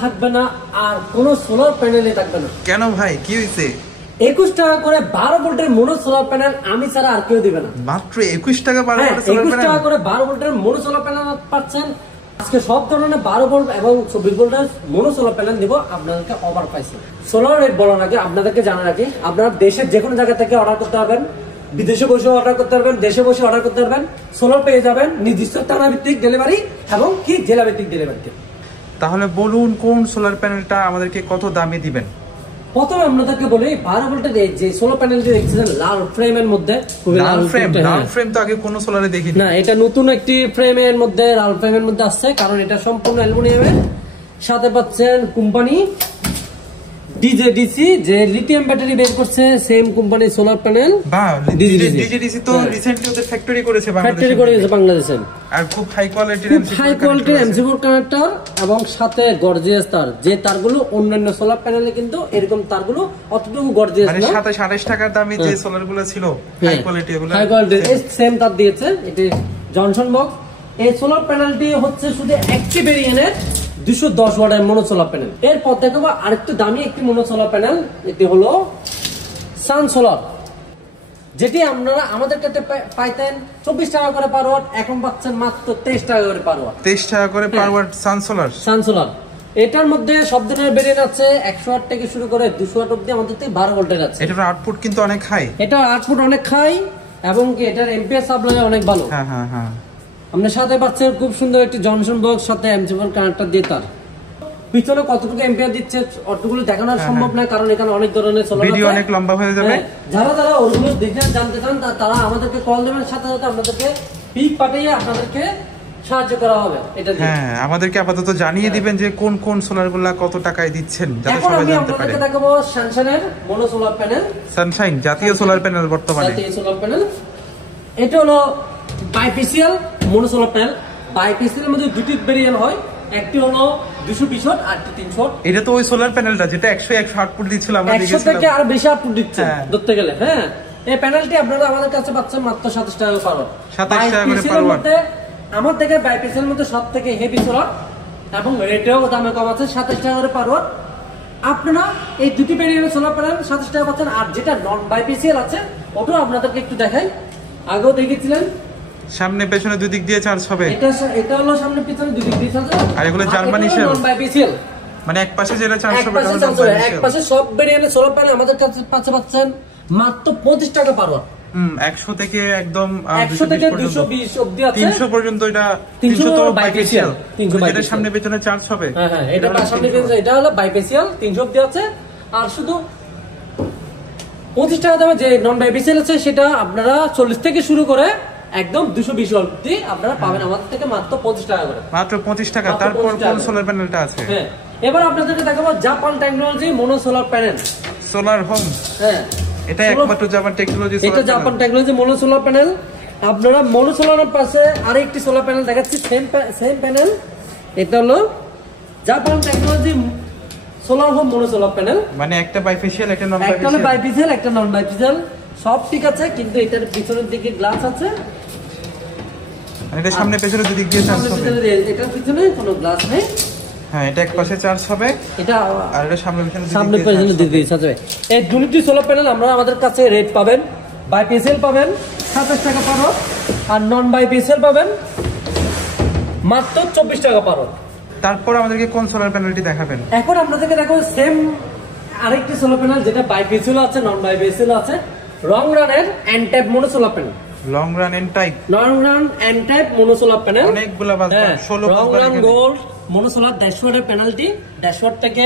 থাকবে না আর কোনো সোলার প্যানেলে থাকবে না। কেন ভাই, কি হয়েছে? 21 টাকা করে 12 ভোল্টের মোনো সোলার প্যানেল আমি ছাড়া আর কেউ দিবে না। মাত্র 21 টাকা 12 ভোল্টের সোলার 21 টাকা করে 12 ভোল্টের মোনো সোলার প্যানেল পাচ্ছেন। আজকে সব ধরনের 12 ভোল্ট এবং 24 ভোল্টের মোনো সোলার প্যানেল দিব আপনাদেরকে অফার পাইছে। সোলার রেট বলার আগে আপনাদেরকে জানার আগে আপনারা দেশের যে কোনো জায়গা থেকে অর্ডার করতে পারবেন, বিদেশে বসে অর্ডার করতে পারবেন, দেশে বসে অর্ডার করতে পারবেন। সোলার পেয়ে যাবেন নির্দিষ্ট থানা ভিত্তিক ডেলিভারি এবং কি জেলা ভিত্তিক ডেলিভারি। তাহলে বলুন কোন সোলার প্যানেলটা আমাদেরকে কত দামে দিবেন? প্রথমে আপনাদেরকে বলি 12 ভোল্টের যে সোলার প্যানেলটি দেখছেন লাল ফ্রেমের মধ্যে, লাল ফ্রেম তো আগে কোনো সোলারে দেখিনি না, এটা নতুন একটি ফ্রেমের মধ্যে লাল ফ্রেমের মধ্যে আসছে, কারণ এটা সম্পূর্ণ অ্যালুমিনিয়ামের সাথে পাচ্ছেন কোম্পানি ডিজেডিসি যে লিথিয়াম ব্যাটারি বের করছে, same company solar panel. DJDC তো রিসেন্টলি ওদের ফ্যাক্টরি করেছে বাংলাদেশে আর খুব হাই কোয়ালিটির এমসি4 কানেক্টর এবং সাথে গর্জিয়াস তার। যে তারগুলো অন্যান্য সোলার প্যানেলে কিন্তু এরকম তারগুলো অতটুকু গর্জিয়াস না, 27-28 টাকার দামে যে সোলারগুলো ছিল হাই কোয়ালিটি, এগুলো হাই কোয়ালিটির সেম তার দিয়েছে। এটি জনসন বক্স। এই সোলার প্যানেলটি হচ্ছে শুধু একটি ভেরিয়েন্টের 210 ওয়াটের মোনো সোলার প্যানেল। এরপর দেখবো আরেকটু দামি একটি মোনো সোলার প্যানেল, এটি হলো সান সোলার, যেটি আপনারা আমাদের কাছে পাইতেন 24 টাকা করে পার ওয়াট, এখন পাচ্ছেন মাত্র 23 টাকা করে পার ওয়াট। 23 টাকা করে পার ওয়াট সান সোলার। এটার মধ্যে সব ধরনের ভেরিয়েন্ট আছে, 100 ওয়াট থেকে শুরু করে 200 ওয়াট অবধি আমাদের 12 ভোল্টের আছে। এটার আউটপুট কিন্তু অনেক হাই, এটা আউটপুট অনেক হাই এবং কি এটার এম্পিয়ার সাপ্লাই অনেক ভালো। হ্যাঁ। আপনার সাথে পাচ্ছেন খুব সুন্দর একটি জনসন বক্স সাথে এমসি4 কানেক্টর দিয়ে তার। পিছনে কতটুকু এম্পিয়ার দিচ্ছে অতটুকু দেখানো সম্ভব না, কারণ এখানে অনেক ধরনের সোলার আছে, ভিডিও অনেক লম্বা হয়ে যাবে। যারা ওগুলো দেখে জানতে চান তারা আমাদেরকে কল দেবেন, সাথে সাথে আপনাদেরকে পিক পাঠিয়ে আপনাদেরকে সাহায্য করা হবে। এটা আমাদেরকে আপাতত জানিয়ে দিবেন যে কোন কোন সোলারগুলো কত টাকায় দিচ্ছেন, যাতে এখন সবাই আমি জানতে পারে। আপনাদেরকে দেখাবো সানশাইনের মোনো সোলার প্যানেল। সানশাইন জাতীয় সোলার প্যানেল, বর্তমানে জাতীয় সোলার প্যানেল। এটা হলো বাইপিসিএল মোনো সোলার প্যানেল। বাইপিসিএল এর মধ্যে দুটি ভেরিয়েন্ট হয়, একটি হলো 220 ওয়াট আর 300 ওয়াট। এটা তো ওই সোলার প্যানেলটা যেটা 100 আউটপুট দিচ্ছিল, আমরা দেখেছিলাম 100 থেকে আর বেশি আউটপুট দিচ্ছে ধরতে গেলে। এই প্যানেলটি আপনারা আমাদের কাছে পাচ্ছেন মাত্র 27 টাকা পার ওয়াট। 27 টাকা করে পার ওয়াট। আমার থেকে বাইপিসিএল এর মধ্যে সবথেকে হেভি সোলার এবং রেটেও দামে কম আছে, 27 টাকা করে পার ওয়াট। আপনারা এই দুটি ভেরিয়েন্টের সোলার প্যানেল 27 টাকা পাচ্ছেন। আর যেটা নন বাইপিসিএল আছে ওটাও আপনাদেরকে একটু দেখাই। আগেও দেখেছিলেন সামনে পেছনে দুই দিক দিয়ে চার্জ হবে, এটা হলো সামনে পেছনে দুই দিক দিয়ে চার্জ হবে। আর এগুলো জার্মানি সেল, নন বাইপিসিএল, মানে এক পাশে যেটা চার্জ হবে এক পাশে সব ভেরিয়েন্টের সোলার প্যানেল আমাদের কাছে পাচ্ছেন মাত্র 25 টাকা পার ওয়াট। 100 থেকে একদম 100 থেকে 220 অবধি আছে, 300 পর্যন্ত। এটা 300 তো বাইপিসিএল, যেটা সামনে পেছনে চার্জ হবে। এটা সামনে পেছনে, এটা হলো বাইপিসিএল 300 অবধি আছে। আর শুধু 25 টাকা দামে যে নন বাইপিসিএল আছে সেটা আপনারা 40 থেকে শুরু করে একদম 220 ওয়াট অবধি আপনারা পাবেন আমাদের থেকে মাত্র 25 টাকা করে। মাত্র 25 টাকা। তারপর কোন সোলার প্যানেলটা আছে? এবার আপনাদেরকে দেখাবো Japan technology mono solar panel, solar home. এটা একমাত্র জাপান টেকনোলজি সোলার। এটা Japan technology mono solar panel. আপনারা মোনো সোলারের পাশে আরেকটি সোলার প্যানেল দেখাচ্ছি, সেম প্যানেল। এটা হলো Japan technology solar home mono solar panel. মানে একটা বাইফেশিয়াল, একটা নন বাইফেশিয়াল। একটা হলো বাইফেশিয়াল, একটা নন বাইফেশিয়াল, সব ঠিক আছে, কিন্তু এটার পিছনের দিকে গ্লাস আছে। এটা সামনে পেছনে দুই দিক দিয়ে চার্জ হবে, এটার পিছনে কোনো গ্লাস নেই। এটা এক পাশে চার্জ হবে, এটা আর এটা সামনে পেছনে দুই দিকে চার্জ হবে। এই দুটি সোলার প্যানেল আমরা আমাদের কাছে রেট পাবেন, বাইপিসিএল পাবেন 27 টাকা পার ওয়াট, আর নন বাইপিসিএল পাবেন মাত্র 24 টাকা পার ওয়াট। তারপর আমাদেরকে কোন সোলার প্যানেলটি দেখাবেন? এখন আপনাদেরকে দেখো সেম আরেকটি সোলার প্যানেল, যেটা বাইপিসিএল আছে, নন বাইপিসিএল আছে। লং রানের end type mono solar panel. Long run end type mono solar panel অনেকগুলা বাজে, 16 long run gold mono solar ড্যাশবোর্ডের প্যানেলটি। ড্যাশবোর্ড থেকে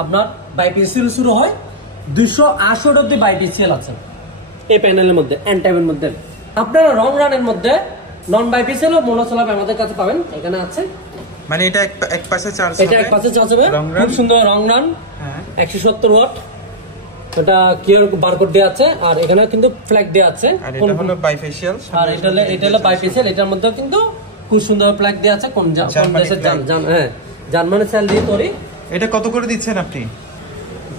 আপনার বাইপিসিএল শুরু হয়, 280 ওয়াট অবধি বাইপিসিএল আছে এই প্যানেলের মধ্যে, এন্ড টাইপের মধ্যে। আপনারা লং রানের মধ্যে নন বাইপিসিএল ও মোনো সোলার আমাদের কাছে পাবেন, এখানে আছে। মানে এটা এক পাশে চার্জ হবে, এটা এক পাশে চার্জ হবে, খুব সুন্দর লং রান। 170 ওয়াট, এটা কিউআর বারকোড দেয়া আছে, আর এখানে কিন্তু ফ্ল্যাগ দেয়া আছে। আর এটা হলো বাইফেশিয়াল, আর এটা হলো বাইফেশিয়াল। এটার মধ্যে কিন্তু খুব সুন্দর ফ্ল্যাগ দেয়া আছে, কোন দেশের জার্মানি সেল দিয়ে তৈরি। এটা কত করে দিচ্ছেন আপনি?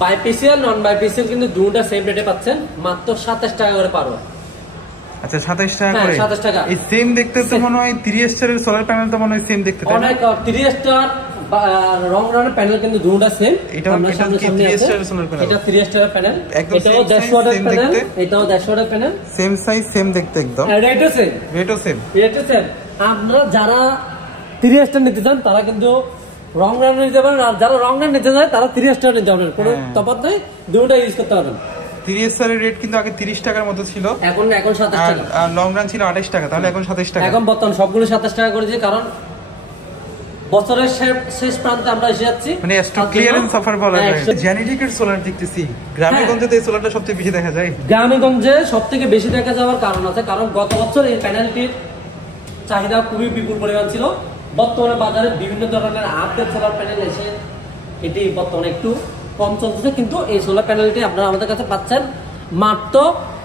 বাইফেশিয়াল নন বাইফেশিয়াল কিন্তু দুটোটা সেম রেটে পাচ্ছেন, মাত্র 27 টাকা করে পার ওয়াট। আচ্ছা, 27 টাকা করে। 27 টাকা। এই সেম দেখতে তো মনে হয় 30 স্টারের সোলার প্যানেল তো মনে হয় সেম দেখতে, তাই না? অনেক 30 স্টার রং রানের প্যানেল কিন্তু দুটোটা সেম। এটা কি 3 স্টারের সোলার প্যানেল? এটা 3 স্টারের প্যানেল, এটাও 150 ওয়াটের প্যানেল, এটাও 150 ওয়াটের প্যানেল, সেম সাইজ সেম দেখতে একদম। রেটও সেম, রেটও সেম। আপনারা যারা 3 স্টার নিতে চান তারা কিন্তু রং রান নিতে পারেন, আর যারা রং রান নিতে চায় তারা 3 স্টার নিতে পারেন, কোনো তফাৎ নেই, দুটোটা ইউজ করতে পারবেন। 3 স্টারের রেট কিন্তু আগে 30 টাকার মতো ছিল, এখন 27 টাকা, আর লং রান ছিল 28 টাকা, তাহলে এখন 27 টাকা। এখন বর্তমানে সবগুলো 27 টাকা করে দিয়েছে, কারণ বছরের শেষ প্রান্তে আমরা এসে যাচ্ছি, মানে স্টক ক্লিয়ারেন্স অফার বলা যায়। জেনেটিকের সোলার দেখতেছি গ্রামেগঞ্জে, তো এই সোলারটা সবচেয়ে বেশি দেখা যায়। গ্রামেগঞ্জে সবথেকে বেশি দেখা যাওয়ার কারণ আছে, কারণ গত বছর এই প্যানেলটির চাহিদা খুবই বিপুল পরিমাণ ছিল। বর্তমানে বাজারে বিভিন্ন ধরনের আপডেট সোলার প্যানেল এসে এটি বর্তমানে একটু কম চলতেছে, কিন্তু এই সোলার প্যানেলটি আপনারা আমাদের কাছে পাচ্ছেন মাত্র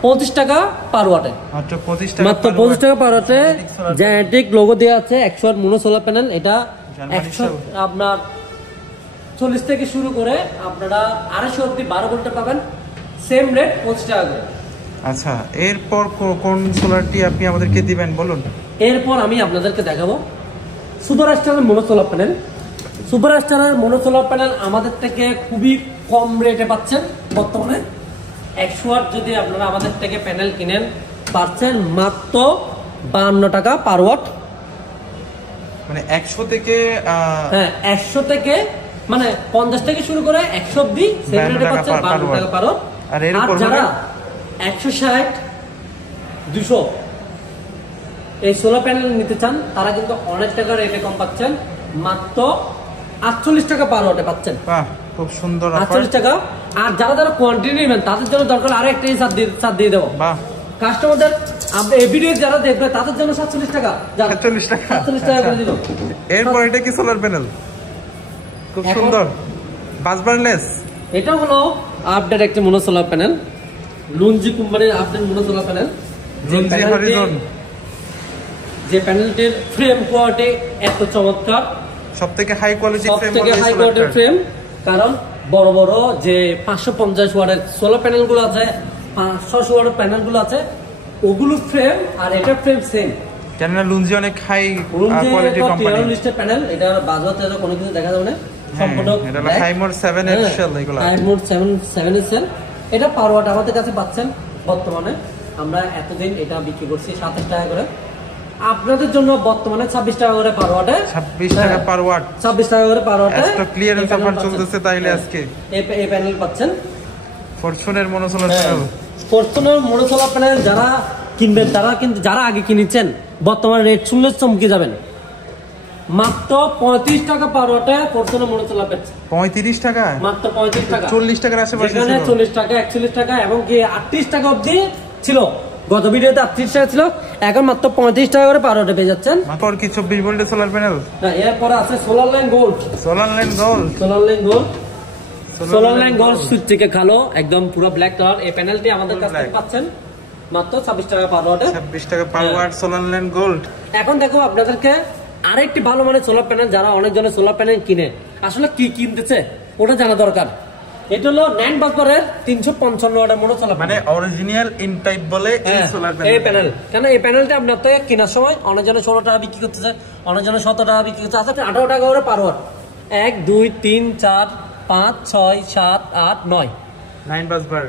25 টাকা পার ওয়াটে। মাত্র 25 টাকা পার ওয়াটে জেনেটিক লোগো দেওয়া আছে। 100 ওয়াট মোনো সোলার প্যানেল, এটা 100 আপনার 40 থেকে শুরু করে আপনারা 250 অবধি 12 ভোল্টে পাবেন, সেম রেট 25 টাকা করে। আচ্ছা, এরপর কোন সোলারটি আপনি আমাদেরকে দিবেন বলুন? এরপর আমি আপনাদেরকে দেখাবো সুপার স্টারের মোনো সোলার প্যানেল। সুপার স্টারের মোনো সোলার প্যানেল আমাদের থেকে খুবই কম রেটে পাচ্ছেন। বর্তমানে 100 ওয়াট যদি আপনারা আমাদের থেকে প্যানেল কিনেন পাচ্ছেন মাত্র 52 টাকা পার ওয়াট। মানে 100 থেকে হ্যাঁ 100 থেকে মানে 50 থেকে শুরু করে 100 অবধি সেম রেটে পাচ্ছেন 52 টাকা পার ওয়াট। আর যারা 160 200 এই সোলার প্যানেল নিতে চান তারা কিন্তু অনেক টাকা রেটে কম পাচ্ছেন, মাত্র 48 টাকা পার ওয়াটে পাচ্ছেন। বাহ, খুব সুন্দর অফার, 48 টাকা। আর যারা কোয়ান্টিটি নেবেন তাদের জন্য দরকার আরো একটা ছাড় দিয়ে দেবো। বাহ, কাস্টমারদের এই ভিডিও যারা দেখবে তাদের জন্য 47 টাকা, 47 টাকা করে দিল। এরপর এটা কি সোলার প্যানেল? খুব সুন্দর, বাসবারলেস। এটা হলো আপডেট একটি মোনো সোলার প্যানেল, লুঞ্জি কোম্পানির আপডেট মোনো সোলার প্যানেল। লুঞ্জি হরিজন, যে প্যানেলটির ফ্রেম কোয়ালিটি এত চমৎকার, সবথেকে হাই কোয়ালিটি ফ্রেম, কারণ বড় বড় যে 550 ওয়াটের সোলার প্যানেল গুলো আছে, 500 ওয়াটের প্যানেল গুলো আছে, ওগুলো ফ্রেম আর এটা ফ্রেম সেম। কেননা লুঞ্জি অনেক high quality company, listed panel, এটা বাজারে কোনো কিছু দেখা যাবে না, সম্পূর্ণ এটা হলো হাইমোড 7 এর সেল। এগুলো হাইমোড 7 এর সেল। এটা পার ওয়াট আমাদের কাছে পাচ্ছেন বর্তমানে, আমরা এতদিন এটা বিক্রি করছি 27 টাকা করে, আপনাদের জন্য বর্তমানে 26 টাকা করে পার ওয়াটে, 26 টাকা পার ওয়াট, 26 টাকা করে পার ওয়াটে স্টক ক্লিয়ারেন্স অফার চলতেছে। তাইলে আজকে এই প্যানেল পাচ্ছেন ফরচুনের মোনো সোলার প্যানেল। ফরচুনের মোনো সোলার প্যানেল যারা কিনবেন তারা কিন্তু যারা আগে কিনেছেন বর্তমানে রেট শুনলে চমকে যাবেন, মাত্র 35 টাকা পার ওয়াটে ফরচুনের মোনো সোলার প্যানেল। 35 টাকা, মাত্র 35 টাকা, 40 টাকার আশেপাশে ছিল, 40 টাকা 41 টাকা এবং কি 38 টাকা অবধি ছিল। গত ভিডিওতে 38 টাকা ছিল, এখন মাত্র 35 টাকা করে পার ওয়াটে পেয়ে যাচ্ছেন। মাত্র কি 24 ভোল্টের সোলার প্যানেল? না, এরপরে আছে solar line gold. Solar line gold, solar line gold, solar line gold switch থেকে কালো একদম পুরো ব্ল্যাক কালার। এই প্যানেলটি আমাদের কাছ থেকে পাচ্ছেন মাত্র 26 টাকা পার ওয়াটে, 26 টাকা per watt solar line gold. এখন দেখো আপনাদেরকে আরেকটি ভালো মানের সোলার প্যানেল, যারা অনেকজনের সোলার প্যানেল কিনে আসলে কি কিনতেছে ওটা জানা দরকার। এটা হলো 9 বাসবারের 355 ওয়াটের মোনো সোলার, মানে অরিজিনাল ইন টাইপ বলে এই সোলার প্যানেল। এই প্যানেল কেন এই প্যানেলটা আপনার তো কেনার সময় অনেকজনের 16 টাকা বিক্রি করতেছে, অনেকজনের 17 টাকা বিক্রি করতেছে, আচ্ছা 18 টাকা করে পার ওয়াট। 1 2 3 4 5 6 7 8 9 9 বাসবার,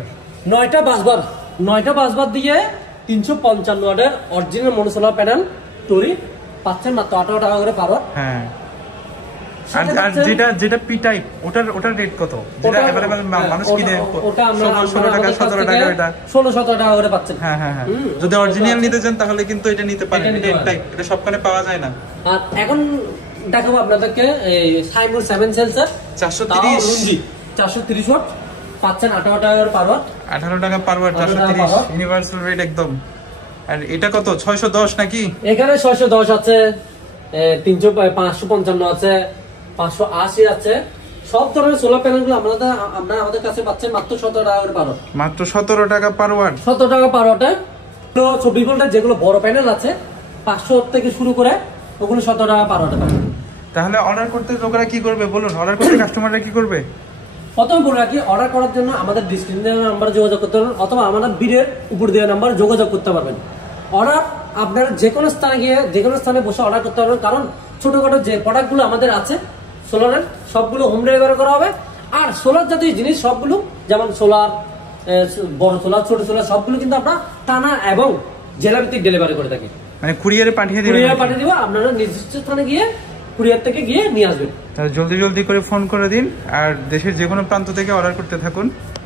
9টা বাসবার, 9টা বাসবার দিয়ে 355 ওয়াটের অরিজিনাল মোনো সোলার প্যানেল তৈরি পাচ্ছেন মাত্র 18 টাকা করে পার ওয়াট। হ্যাঁ, আর যেটা পি টাইপ ওটার রেট কত? যেটা अवेलेबल মানুষ কিনে ওটা আমরা 16 টাকা 17 টাকা, এটা 16-17 টাকা করে পাচ্ছেন। হ্যাঁ হ্যাঁ হ্যাঁ, যদি অরিজিনাল নিতে চান তাহলে কিন্তু এটা নিতে পারেন, এটা টাইপ, এটা সবখানে পাওয়া যায় না। আর এখন দেখাবো আপনাদেরকে এই সাইমুর 7 সেলসের 430 ওয়াট পাচ্ছেন 18 টাকা করে পার ওয়াট, 18 টাকা পার ওয়াট, 430 ইউনিভার্সাল রেট একদম। আর এটা কত 610 নাকি? এখানে 610 আছে, 300 555 আছে, 580 আছে, সব ধরনের সোলার প্যানেল গুলো আপনারা আমাদের কাছে পাচ্ছেন মাত্র 17 টাকা করে পার ওয়াট, মাত্র 17 টাকা পার ওয়াট, 17 টাকা পার ওয়াটে। তো 24 ভোল্টের যেগুলো বড় প্যানেল আছে 500 থেকে শুরু করে ওগুলো 17 টাকা পার ওয়াটে পাবেন। তাহলে অর্ডার করতে লোকেরা কি করবে বলুন? অর্ডার করতে কাস্টমাররা কি করবে? প্রথমে বলে রাখি, অর্ডার করার জন্য আমাদের ডিসক্রিপশন নাম্বারে যোগাযোগ করতে পারবেন, অথবা আমাদের ভিডিওর উপর দেওয়া নাম্বারে যোগাযোগ করতে পারবেন। অর্ডার আপনারা যে কোনো স্থানে গিয়ে যে কোনো স্থানে বসে অর্ডার করতে পারবেন, কারণ ছোটখাটো যে প্রোডাক্টগুলো আমাদের আছে সোলারের সবগুলো হোম ডেলিভারি করা হবে। আর সোলার জাতীয় জিনিস সবগুলো, যেমন সোলার, বড় সোলার, ছোট সোলার, সবগুলো কিন্তু আমরা টানা এবং জেলাভিত্তিক ডেলিভারি করে থাকি। মানে কুরিয়ারে পাঠিয়ে দিবেন? কুরিয়ারে পাঠিয়ে দিব, আপনারা নির্দিষ্ট স্থানে গিয়ে কুরিয়ার থেকে গিয়ে নিয়ে আসবেন। তাহলে জলদি জলদি করে ফোন করে দিন, আর দেশের যে কোনো প্রান্ত থেকে অর্ডার করতে থাকুন।